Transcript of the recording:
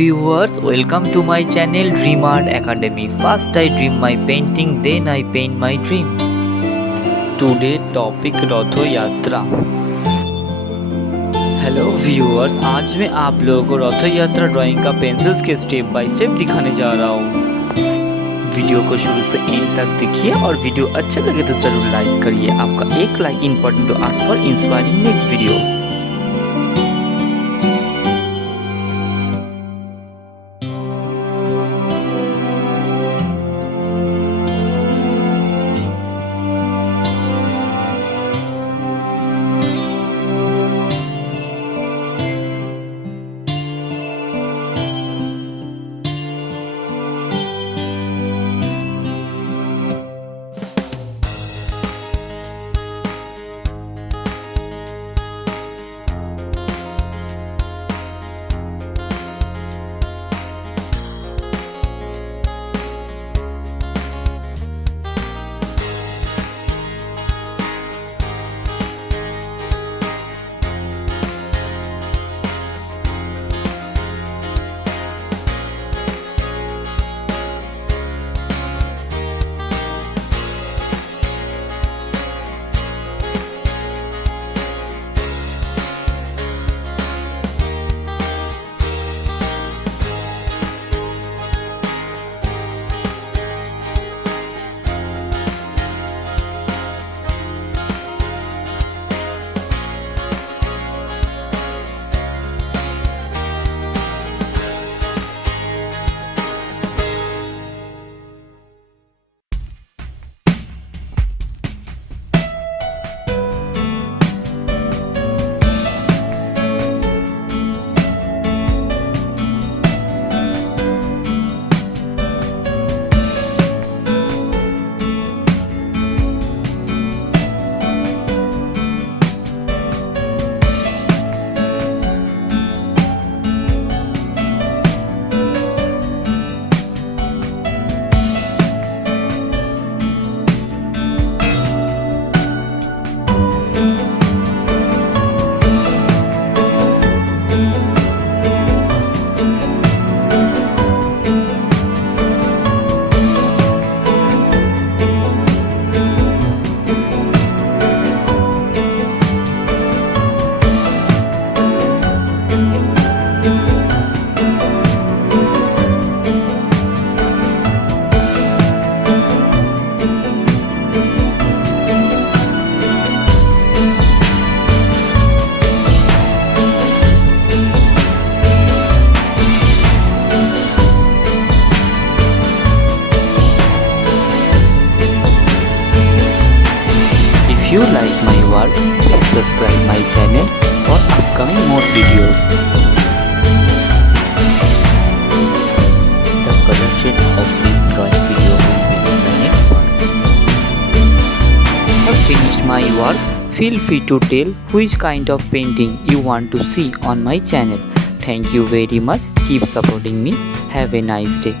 viewers, welcome to my channel Dream Art Academy. First I dream my painting, then I paint my dream. Today topic Rath Yatra. Hello viewers, आज मैं आप लोगों को रथ यात्रा drawing का pencils के step by step दिखाने जा रहा हूँ। वीडियो को शुरू से एंड तक देखिए और वीडियो अच्छा लगे तो जरूर लाइक करिए। आपका एक like important to ask for inspiring next videos. If you like my work, please subscribe my channel for upcoming more videos. The color shade of this drawing video will be in the next one. Have finished my work? Feel free to tell which kind of painting you want to see on my channel. Thank you very much. Keep supporting me. Have a nice day.